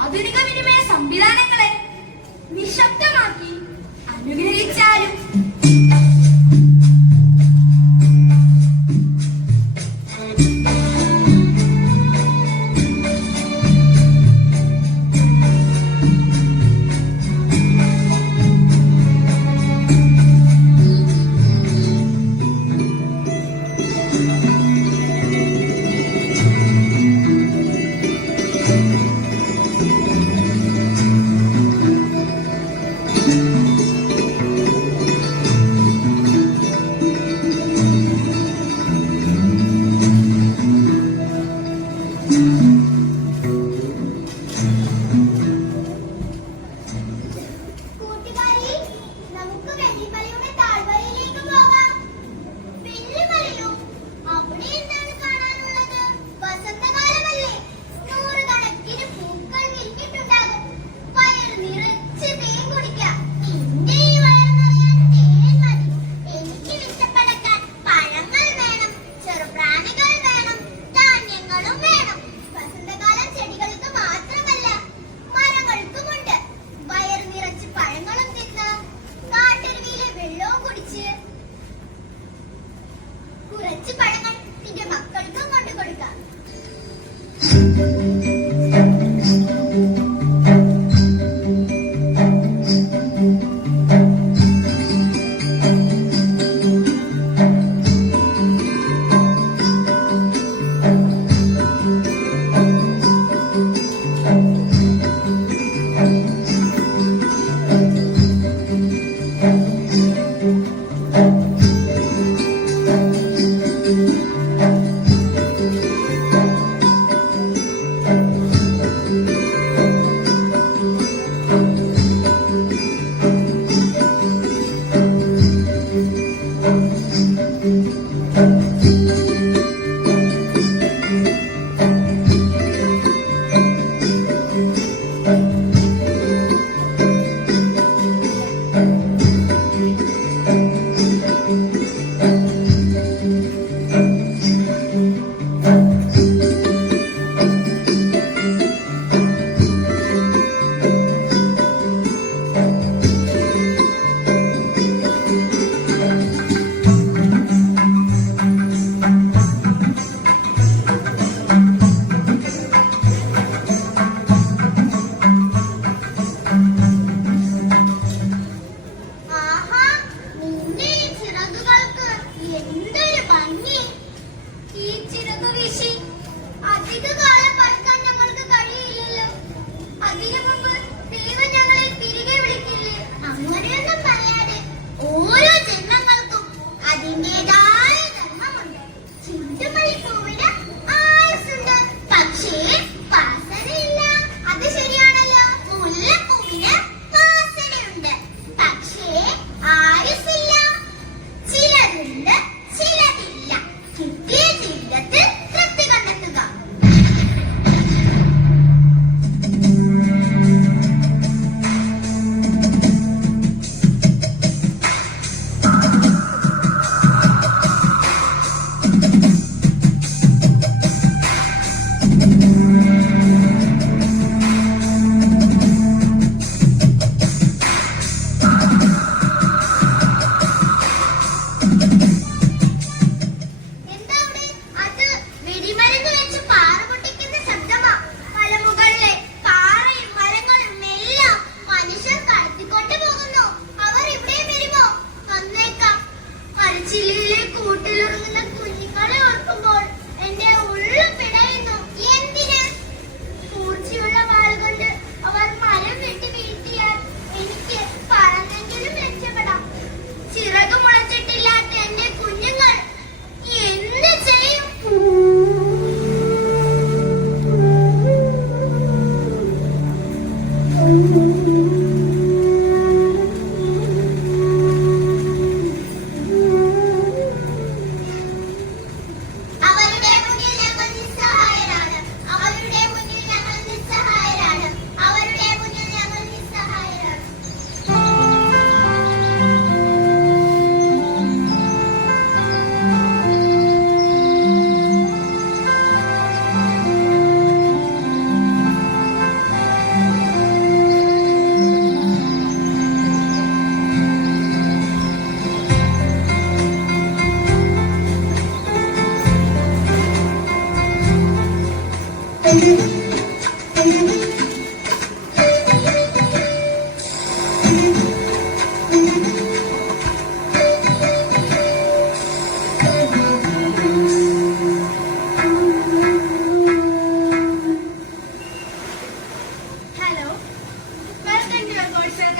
ആധുനിക വിനിമയ സംവിധാനങ്ങളെ നിശബ്ദമാക്കി അനുഗ്രഹിച്ചാലും കുറച്ച് പഴങ്ങൾ നിന്റെ മക്കൾക്കും കൊണ്ടു കൊടുക്കാം.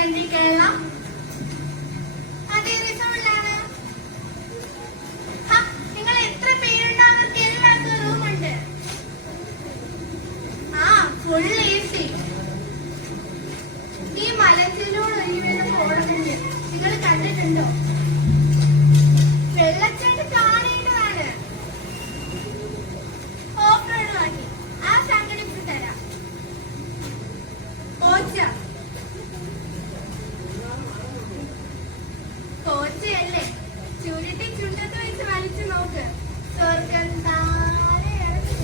കമന്ററി കേരളം അതേ രസമുള്ളതാണ്. നിങ്ങൾ എത്ര പേരുണ്ട്? അവർക്ക് എല്ലാവർക്കും റൂമുണ്ട്. Full AC. ഈ മലച്ചിലൂടെ ഒഴുകി വരുന്ന ഫോണുണ്ട്. നിങ്ങൾ കണ്ടിട്ടുണ്ടോ? വെള്ളച്ചാട്ടം കാണേണ്ടതാണ്. ഓഫ് റോഡ് ആക്കി ആ സംഘടിപ്പിച്ച് തരാം. കോച്ചയല്ലേ, ചുരുട്ടി ചുണ്ടത്ത് വെച്ച് വലിച്ചു നോക്ക്. സ്വർഗം താഴെ ഇറങ്ങി.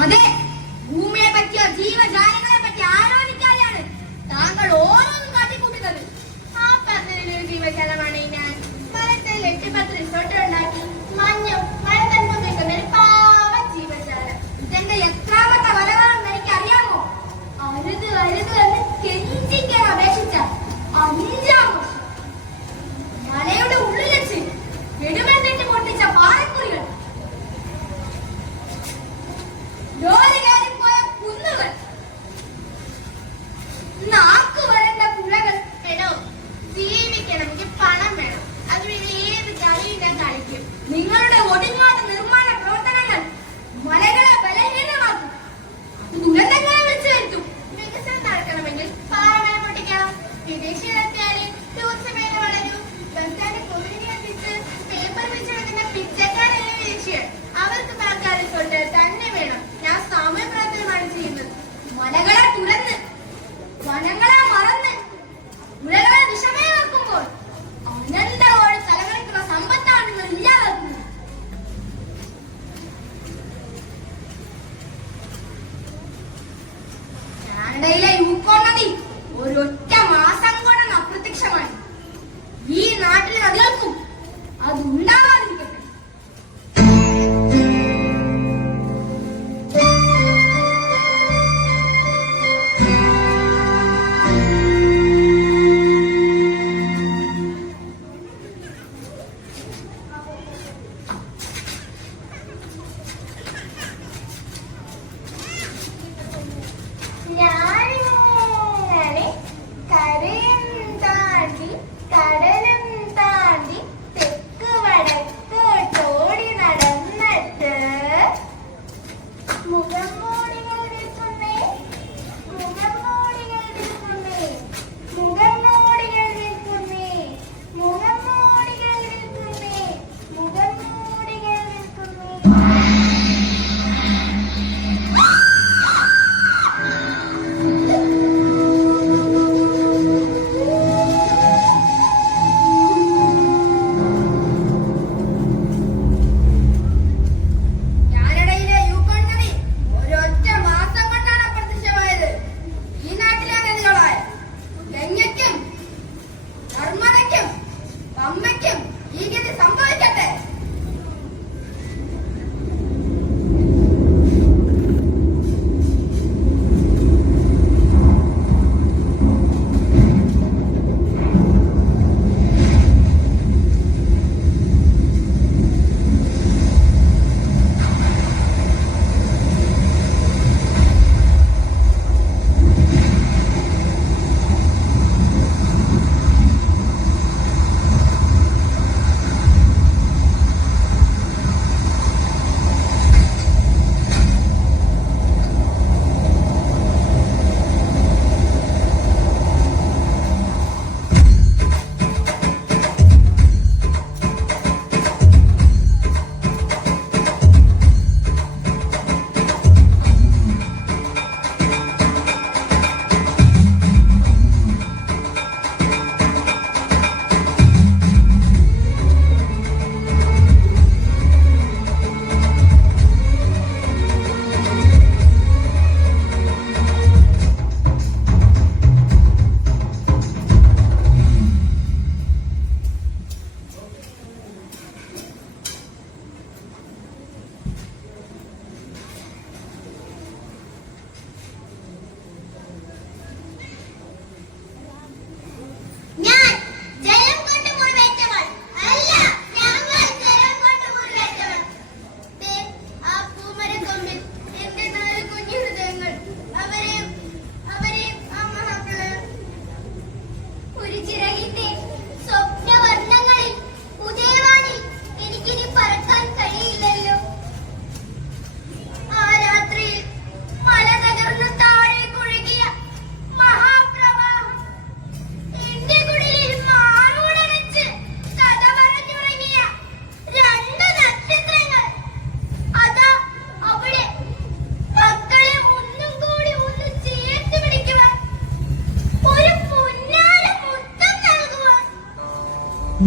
അതെ, ഭൂമിയെ പറ്റിയോ ജീവജാലങ്ങളെ പറ്റി ആലോചിക്കാതെയാണ് താങ്കൾ ഓരോന്നും കാട്ടിക്കൂട്ടുന്നത്. ആ പറഞ്ഞതിലൊരു ജീവജാലമാണ് ഞാൻ. മരത്തിൽ 8-10 റിസോർട്ട് ഉണ്ടാക്കി മഞ്ഞും മഴ തണുപ്പും നിൽക്കുന്ന ഒരു പാവ ജീവജാലം. ഇതെന്റെ എത്രാമത്തെ വരവാണെന്ന് എനിക്ക് അറിയാമോ? അരുത് അരുത് എന്ന് കെഞ്ചിക്കാൻ അപേക്ഷിച്ച 5-ാം വർഷം മലയുടെ ഉള്ളിൽ വെച്ച് വെടിമരുന്നിട്ട് പൊട്ടിച്ച പാറക്കുറികൾ, ലോറി കയറിപ്പോയ കുന്നുകൾ, നാക്ക് വരേണ്ട പുഴകൾ. എടോ, ജീവിക്കണമെങ്കിൽ പണം വേണം. അത് പിന്നെ ഏത് കളി ഞാൻ കളിക്കും. നിങ്ങളുടെ ഒടുങ്ങാത്ത നിർമ്മാണ പ്രവർത്തനങ്ങൾ മലകളെ ബലഹീനമാക്കും, ദുരന്തങ്ങളെ വിളിച്ചു വരുത്തും. വികസനം നടക്കണമെങ്കിൽ പാറമല പൊട്ടിക്കണം. വിദേശികളെത്തിയാല് ടൂറിസം മേഖല വളരും. ബസ് സ്റ്റാൻഡ് കൊതുകിനെ എത്തിച്ച് പേപ്പർ വെച്ചെടുക്കുന്ന പിച്ചക്കാരല്ലേ വിദേശികൾ. അവർക്ക് സർക്കാർ റിസോർട്ട് തന്നെ വേണം. ഞാൻ സാമൂഹ്യ പ്രവർത്തനമാണ് ചെയ്യുന്നത്. മലകളെ തുറന്ന് വനങ്ങളെ മറന്ന് പുഴകളെ വിഷമയമാക്കുമ്പോൾ അനന്തോട് തലമുറയ്ക്കുള്ള സമ്പത്താണ് നിങ്ങൾ ഇല്ലാതാക്കുന്നത്. കാനഡയിലെ യൂക്കോൺ നദി ഒരൊറ്റ മാസം കൊണ്ട് അപ്രത്യക്ഷമായി. ഈ നാട്ടിലെ നദികൾക്കും അത് ഉണ്ടാവാതിരിക്കട്ടെ. ഞാനിങ്ങനെ കരയും താണ്ടി കടലും താണ്ടി തെക്ക് വടക്ക്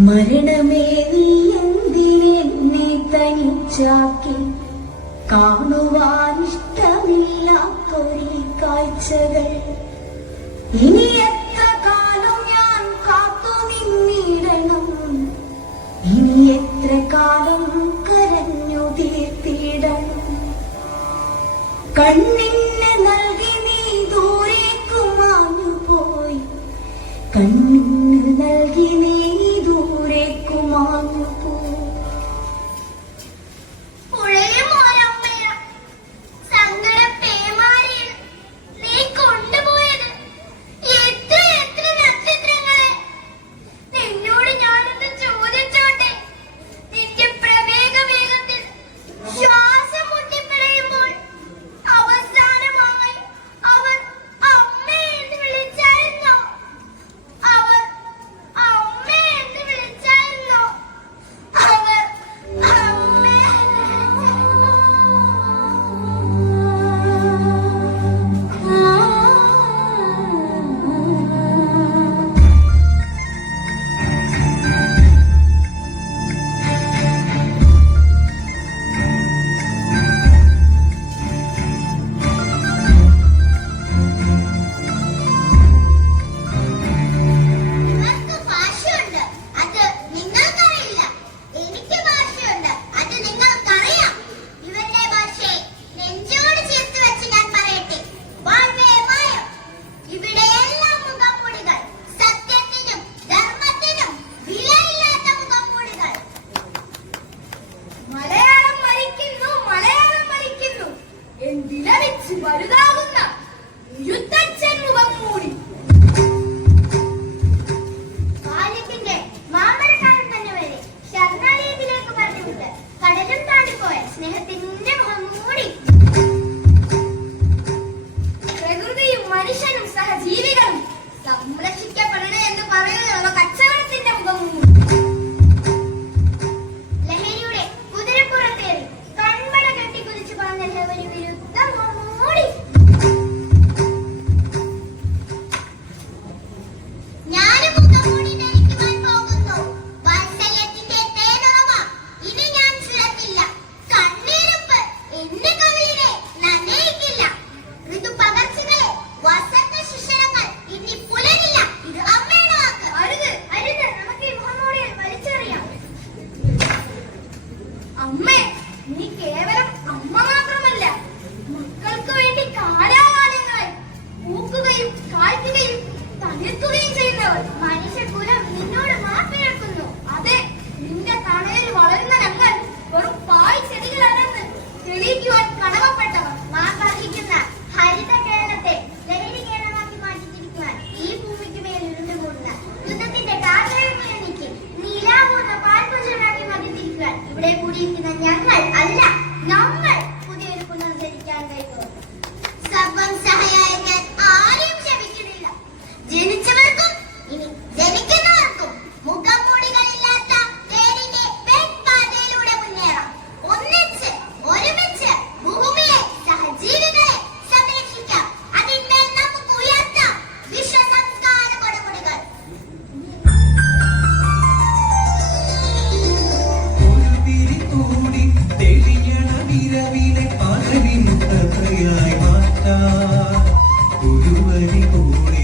മരണമേ നീ എന്തിനെന്നെ തനിച്ചാക്കി കാണുവാൻ ഇഷ്ടമില്ലാത്തൊരു കാഴ്ചകൾ ഇനി എത്ര കാലം ഞാൻ കാത്തു നിന്നിടണം ഇനി എത്ര കാലം കരഞ്ഞു തീർത്തിടണം കണ്ണിന് നൽകി നീ ദൂരേക്കു മാഞ്ഞു പോയി കണ്ണിന് നൽകി നീ ദൂരേക്കു മാഞ്ഞു പോയി പുഴയും ഒരമ്മയ സങ്കട പേമാരിയിൽ നീ കൊണ്ടുപോയത് എത്ര എത്ര നക്ഷത്രങ്ങളെ നിന്നോട് ഞാനൊന്ന് ചോദിച്ചോട്ടെ നിന്റെ പ്രവേഗ വേഗത്തിൽ ശ്വാസം മുട്ടിപ്പിടയുമ്പോൾ അവസാനമായി അവർ അമ്മേ എന്ന് വിളിച്ചായിരുന്നോ അവർ അമ്മേ എന്ന് വിളിച്ചായിരുന്നോ അവർ അമ്മേ നിങ്ങൾക്ക് ഭാഷയുണ്ട് അത് നിങ്ങൾക്കറിയില്ല എനിക്ക് ഭാഷയുണ്ട് അത് നിങ്ങൾക്കറിയാം ഇവരുടെ ഭാഷയെ നെഞ്ചോട് ചേർത്ത് വെച്ച് ഞാൻ പറയട്ടെ വാഴ്വേ മായം ഇവിടെയെല്ലാം മുഖംമൂടികൾ സത്യത്തിനും ധർമ്മത്തിനും വിലയില്ലാത്ത മുഖംമൂടികൾ മലയാളം മരിക്കുന്നു എന്തിലവിച്ച് വലുതാകുന്ന യുദ്ധച്ചൻ മുഖം മൂടി ബാല്യത്തിന്റെ മാമരക്കാലം തന്നെ വരെ ശരണാലയത്തിലേക്ക് പറഞ്ഞുകൊണ്ട് കടലും താണ്ടിപ്പോയ സ്നേഹത്തിന്റെ മുഖം മൂടി പ്രകൃതിയും മനുഷ്യനും സഹജീവികളും സംരക്ഷിക്കപ്പെടണേ എന്ന് പറയുന്നത് കച്ചവടത്തിന്റെ മുഖം മൂടി ലഹരിയുടെ കുതിരപ്പുറത്തേറി കൺമട കെട്ടിക്കുതിച്ചു പറഞ്ഞ ലഹരി വിരുദ്ധ മുഖം മൂടി ഞാനും മുഖം മൂടി ധരിക്കുവാൻ പോകുന്നു വാത്സല്യത്തിന്റെ തേനറവ ഇനി ഞാൻ ചുരത്തില്ല കണ്ണീരുപ്പ് എന്റെ കവിളിനെ നനയിക്കില്ല ഋതുപകർച്ചകളെ വസന്ത ശിശിരങ്ങൾ ഇനി പുലരില്ല ഇത് അമ്മയുടെ വാക്ക് അരുത് അരുത് നമുക്ക് ഈ മുഖംമൂടിയിൽ വലിച്ചെറിയാം അമ്മേ നീ കേവലം അമ്മ മാത്രമല്ല മക്കൾക്ക് വേണ്ടി കാലാകാലങ്ങളായി പൂക്കുകയും കായ്ക്കുകയും തളിർക്കുകയും ചെയ്യുന്നവർ മനുഷ്യകുലം നിന്നോട് മാപ്പിഴക്കുന്നു അതെ നിന്റെ തണലിൽ വളരുന്ന ഞങ്ങൾ വെറും പായ് ചെടികളല്ലെന്ന് തെളിയിക്കുവാൻ കടമപ്പെട്ടവർ മാർഗിക്കുന്ന ഹരിത കേരളത്തെ ലഹരി കേരളമാക്കി മാറ്റിത്തിരിക്കുവാൻ ഈ ഭൂമിക്ക് മേൽ ഇരുന്നുകൂടുന്ന യുദ്ധത്തിന്റെ കാർഗഴമയെ നീക്കി നീലാപൂർണ്ണ പാൽപുജനാക്കി മാറ്റിത്തിരിക്കുവാൻ ഇവിടെ കൂടിയിരിക്കുന്ന ഞങ്ങൾ അല്ല നമ്മൾ പുതിയൊരു പുനർജനിക്കാൻ കഴിയുന്നു സർവം സഹായായ ഞാൻ ആരെയും ക്ഷമിക്കുന്നില്ല ജനിച്ചവർക്കും ഇനി ജനിക്കുന്നവർക്കും മുഖംമൂടികളില്ലാത്ത തേനിന്റെ വെൺപാതയിലൂടെ മുന്നേറാം ഒന്നിച്ച് ഒരുമിച്ച് ഭൂമിയെ സഹജീവികളെ സംരക്ഷിക്കാം അതിന്മേൽ നമുക്ക് ഉയർത്താം വിശ്വസംസ്കാര കൊടുമുടികൾ ഒരു തിരികൂടി തെളിയണ നിരവിലെ പകവിൻ കഥയായി മാറ്റാൻ ഒരു വരി കൂടി